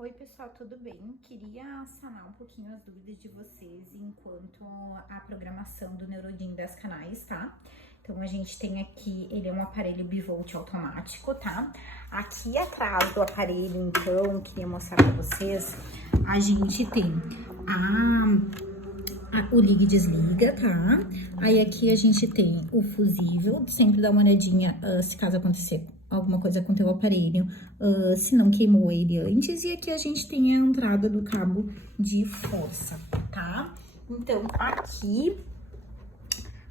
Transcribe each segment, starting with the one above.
Oi pessoal, tudo bem? Queria sanar um pouquinho as dúvidas de vocês enquanto a programação do Neurodin 10 canais, tá? Então a gente tem aqui, ele é um aparelho bivolt automático, tá? Aqui atrás do aparelho, então, queria mostrar pra vocês, a gente tem o liga e desliga, tá? Aí aqui a gente tem o fusível, sempre dá uma olhadinha se caso acontecer alguma coisa com o teu aparelho, se não queimou ele antes. E aqui a gente tem a entrada do cabo de força, tá? Então, aqui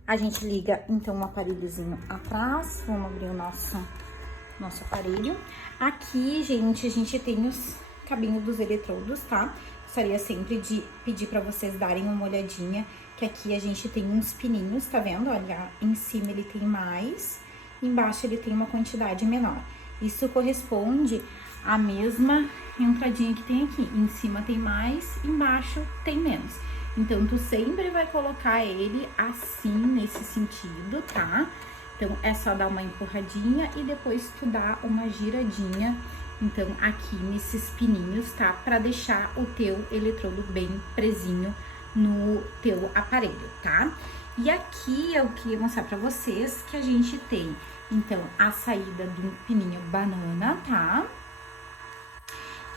a gente liga, então, um aparelhozinho atrás. Vamos abrir o nosso aparelho. Aqui, gente, a gente tem os cabinhos dos eletrodos, tá? Gostaria sempre de pedir para vocês darem uma olhadinha, que aqui a gente tem uns pininhos, tá vendo? Olha, em cima ele tem mais, embaixo ele tem uma quantidade menor. Isso corresponde à mesma entradinha que tem aqui. Em cima tem mais, embaixo tem menos. Então, tu sempre vai colocar ele assim, nesse sentido, tá? Então, é só dar uma empurradinha e depois tu dá uma giradinha, então, aqui nesses pininhos, tá? Pra deixar o teu eletrodo bem presinho no teu aparelho, tá? E aqui eu queria mostrar pra vocês que a gente tem, então, a saída do pininho banana, tá?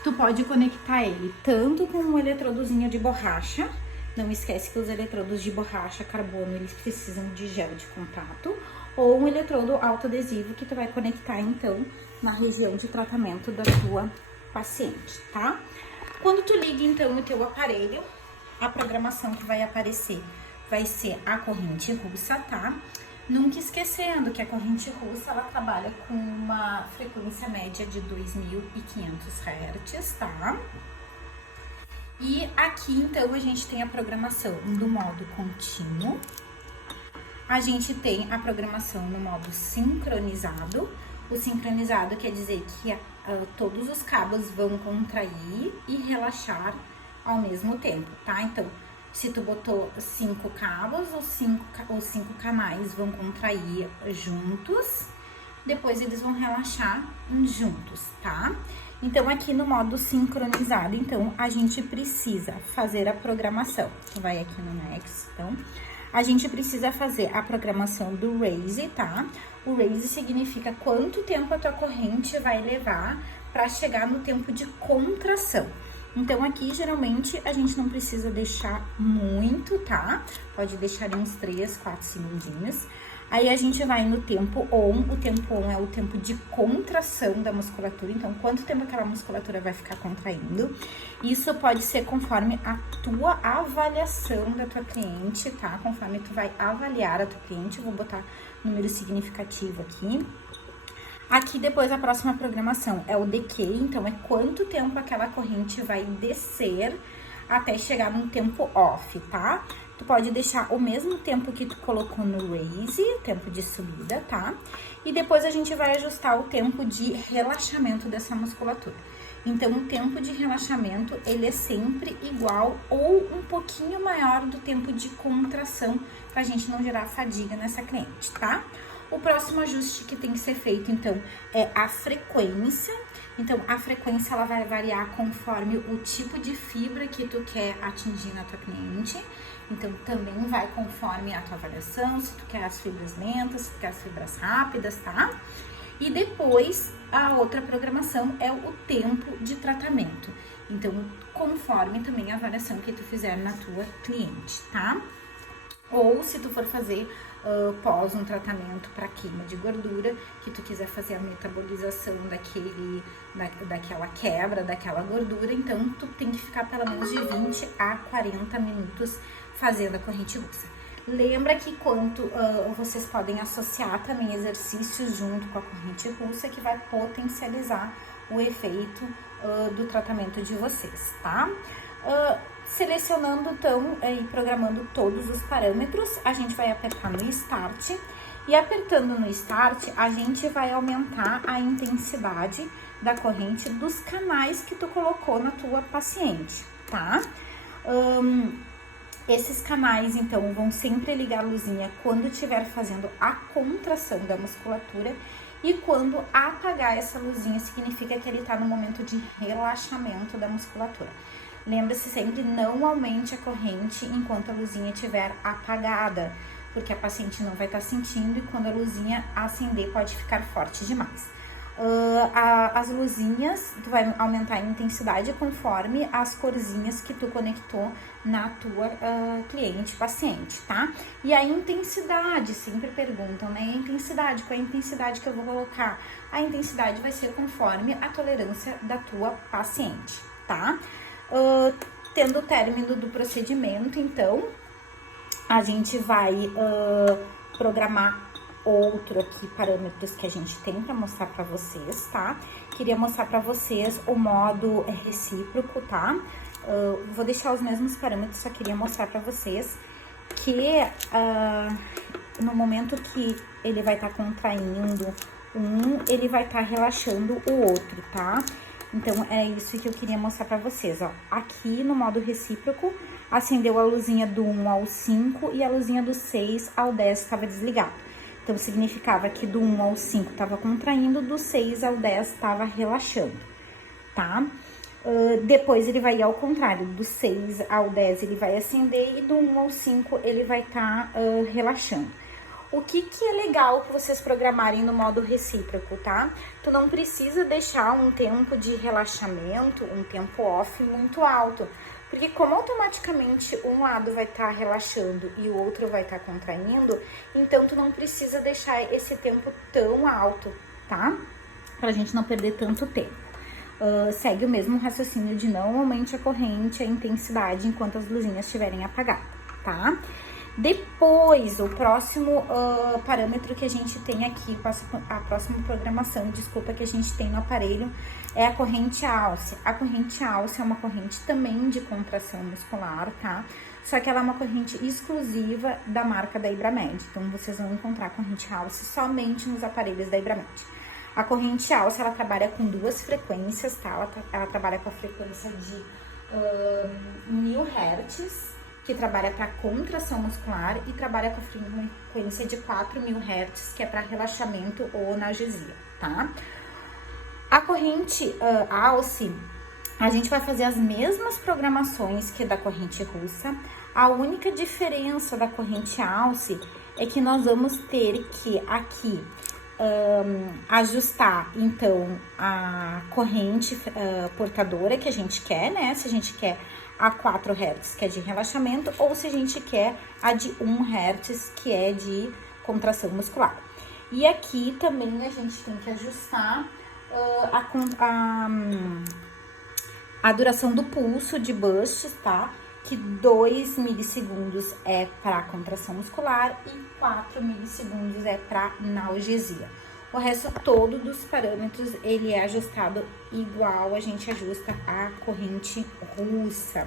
Tu pode conectar ele tanto com um eletrodozinho de borracha. Não esquece que os eletrodos de borracha carbono, eles precisam de gel de contato, ou um eletrodo autoadesivo que tu vai conectar, então, na região de tratamento da tua paciente, tá? Quando tu liga, então, o teu aparelho, a programação que vai aparecer vai ser a corrente russa, tá? Nunca esquecendo que a corrente russa, ela trabalha com uma frequência média de 2.500 Hz, tá? E aqui, então, a gente tem a programação do modo contínuo. A gente tem a programação no modo sincronizado. O sincronizado quer dizer que todos os cabos vão contrair e relaxar ao mesmo tempo, tá? Então, se tu botou 5 cabos, os cinco canais vão contrair juntos, depois eles vão relaxar juntos, tá? Então, aqui no modo sincronizado, então, a gente precisa fazer a programação. Tu vai aqui no Next, então, a gente precisa fazer a programação do raise, tá? O raise significa quanto tempo a tua corrente vai levar para chegar no tempo de contração. Então, aqui, geralmente, a gente não precisa deixar muito, tá? Pode deixar uns 3, 4 segundinhos. Aí, a gente vai no tempo on. O tempo on é o tempo de contração da musculatura. Então, quanto tempo aquela musculatura vai ficar contraindo. Isso pode ser conforme a tua avaliação da tua cliente, tá? Conforme tu vai avaliar a tua cliente. Eu vou botar número significativo aqui. Aqui, depois, a próxima programação é o decay. Então, é quanto tempo aquela corrente vai descer até chegar no tempo off, tá? Tu pode deixar o mesmo tempo que tu colocou no raise, tempo de subida, tá? E depois a gente vai ajustar o tempo de relaxamento dessa musculatura. Então, o tempo de relaxamento, ele é sempre igual ou um pouquinho maior do tempo de contração, pra gente não gerar fadiga nessa cliente, tá? O próximo ajuste que tem que ser feito, então, é a frequência. Então, a frequência, ela vai variar conforme o tipo de fibra que tu quer atingir na tua cliente. Então, também vai conforme a tua avaliação, se tu quer as fibras lentas, se tu quer as fibras rápidas, tá? E depois, a outra programação é o tempo de tratamento. Então, conforme também a avaliação que tu fizer na tua cliente, tá? Ou se tu for fazer pós um tratamento para queima de gordura, que tu quiser fazer a metabolização daquela quebra, daquela gordura, então tu tem que ficar pelo menos de 20 a 40 minutos fazendo a corrente russa. Lembra que quanto vocês podem associar também exercícios junto com a corrente russa, que vai potencializar o efeito do tratamento de vocês, tá? Selecionando, então, e programando todos os parâmetros, a gente vai apertar no Start. E apertando no Start, a gente vai aumentar a intensidade da corrente dos canais que tu colocou na tua paciente, tá? Esses canais, então, vão sempre ligar a luzinha quando estiver fazendo a contração da musculatura. E quando apagar essa luzinha, significa que ele tá no momento de relaxamento da musculatura. Lembra-se sempre, não aumente a corrente enquanto a luzinha estiver apagada, porque a paciente não vai estar sentindo e quando a luzinha acender pode ficar forte demais. As luzinhas, tu vai aumentar a intensidade conforme as corzinhas que tu conectou na tua cliente, paciente, tá? E a intensidade, sempre perguntam, né? A intensidade, qual é a intensidade que eu vou colocar? A intensidade vai ser conforme a tolerância da tua paciente, tá? Tendo o término do procedimento, então, a gente vai programar outro aqui, parâmetros que a gente tem para mostrar para vocês, tá? Queria mostrar para vocês o modo recíproco, tá? Vou deixar os mesmos parâmetros, só queria mostrar para vocês que no momento que ele vai estar contraindo ele vai estar relaxando o outro, tá? Então, é isso que eu queria mostrar pra vocês, ó. Aqui, no modo recíproco, acendeu a luzinha do 1 ao 5 e a luzinha do 6 ao 10 estava desligada. Então, significava que do 1 ao 5 estava contraindo, do 6 ao 10 estava relaxando, tá? Depois, ele vai ir ao contrário, do 6 ao 10 ele vai acender e do 1 ao 5 ele vai estar relaxando. O que é legal que vocês programarem no modo recíproco, tá? Tu não precisa deixar um tempo de relaxamento, um tempo off muito alto, porque como automaticamente um lado vai estar relaxando e o outro vai estar contraindo, então tu não precisa deixar esse tempo tão alto, tá? Pra gente não perder tanto tempo. Segue o mesmo raciocínio de não aumente a corrente, a intensidade enquanto as luzinhas estiverem apagadas, tá? Depois, o próximo parâmetro que a gente tem aqui, a próxima programação, desculpa, que a gente tem no aparelho é a corrente Alce. A corrente Alce é uma corrente também de contração muscular, tá? Só que ela é uma corrente exclusiva da marca da Ibramed. Então, vocês vão encontrar a corrente Alce somente nos aparelhos da Ibramed. A corrente Alce, ela trabalha com 2 frequências, tá? Ela trabalha com a frequência de 1000 Hz, que trabalha para contração muscular, e trabalha com a frequência de 4000 Hz, que é para relaxamento ou analgesia, tá? A corrente Alce, a gente vai fazer as mesmas programações que da corrente russa. A única diferença da corrente Alce é que nós vamos ter que aqui ajustar, então, a corrente portadora que a gente quer, né? Se a gente quer a 4 Hz, que é de relaxamento, ou se a gente quer a de 1 Hz, que é de contração muscular. E aqui também a gente tem que ajustar a duração do pulso de bursts, tá? Que 2 milissegundos é para contração muscular e 4 milissegundos é para analgesia. O resto todo dos parâmetros, ele é ajustado igual a gente ajusta a corrente russa.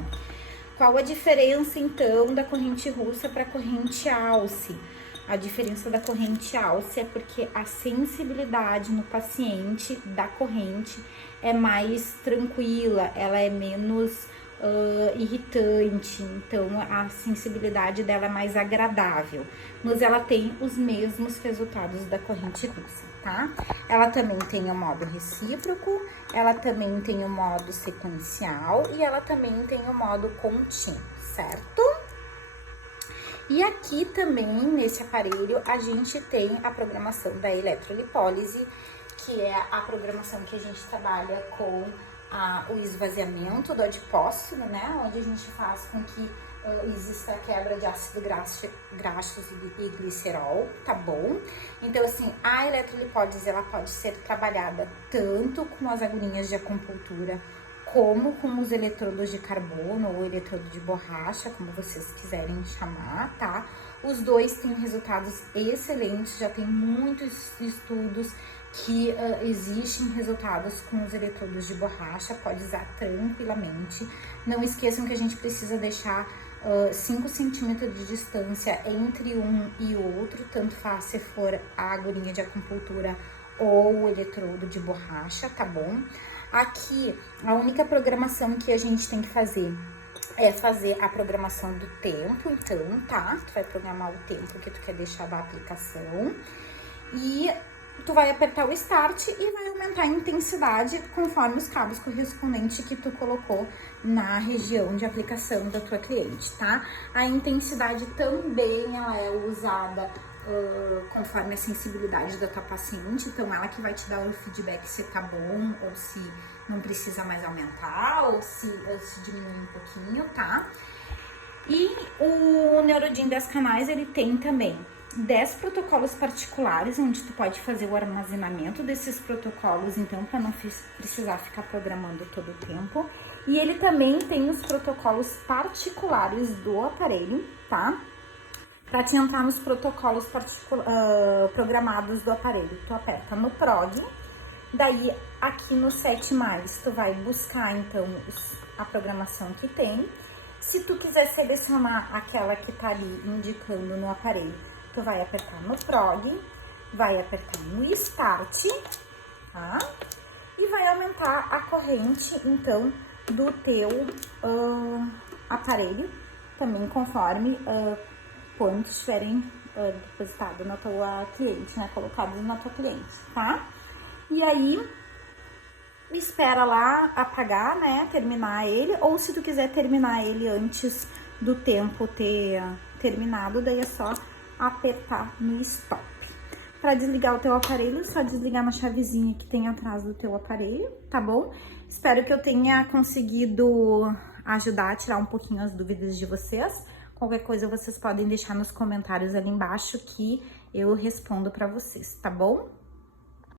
Qual a diferença, então, da corrente russa para a corrente Alce? A diferença da corrente Alce é porque a sensibilidade no paciente da corrente é mais tranquila, ela é menos irritante, então a sensibilidade dela é mais agradável, mas ela tem os mesmos resultados da corrente russa, tá? Ela também tem o modo recíproco, ela também tem o modo sequencial e ela também tem o modo contínuo, certo? E aqui também, nesse aparelho, a gente tem a programação da eletrolipólise, que é a programação que a gente trabalha com o esvaziamento do adipócito, né? Onde a gente faz com que exista a quebra de ácido graxo e glicerol, tá bom? Então, assim, a eletrolipólise, ela pode ser trabalhada tanto com as agulhinhas de acupuntura, como com os eletrodos de carbono ou eletrodo de borracha, como vocês quiserem chamar, tá? Os dois têm resultados excelentes, já tem muitos estudos que existem resultados com os eletrodos de borracha, pode usar tranquilamente. Não esqueçam que a gente precisa deixar 5 centímetros de distância entre um e outro, tanto faz se for a agulhinha de acupuntura ou o eletrodo de borracha, tá bom? Aqui, a única programação que a gente tem que fazer é fazer a programação do tempo, então, tá? Tu vai programar o tempo que tu quer deixar da aplicação. E tu vai apertar o Start e vai aumentar a intensidade conforme os cabos correspondentes que tu colocou na região de aplicação da tua cliente, tá? A intensidade também, ela é usada conforme a sensibilidade da tua paciente, então ela que vai te dar o feedback se tá bom ou se não precisa mais aumentar ou se diminuir um pouquinho, tá? E o Neurodin 10 canais, ele tem também 10 protocolos particulares, onde tu pode fazer o armazenamento desses protocolos, então, para não precisar ficar programando todo o tempo. E ele também tem os protocolos particulares do aparelho, tá? Para te entrar nos protocolos programados do aparelho, tu aperta no prog, daí aqui no 7+, tu vai buscar, então, a programação que tem. Se tu quiser selecionar aquela que tá ali indicando no aparelho, tu vai apertar no prog, vai apertar no start, tá? E vai aumentar a corrente, então, do teu aparelho, também conforme quanto estiverem depositado na tua cliente, né? Colocados na tua cliente, tá? E aí, espera lá apagar, né? Terminar ele, ou se tu quiser terminar ele antes do tempo ter terminado, daí é só apertar no stop. Para desligar o teu aparelho, só desligar na chavezinha que tem atrás do teu aparelho, tá bom? Espero que eu tenha conseguido ajudar a tirar um pouquinho as dúvidas de vocês. Qualquer coisa vocês podem deixar nos comentários ali embaixo que eu respondo para vocês, tá bom?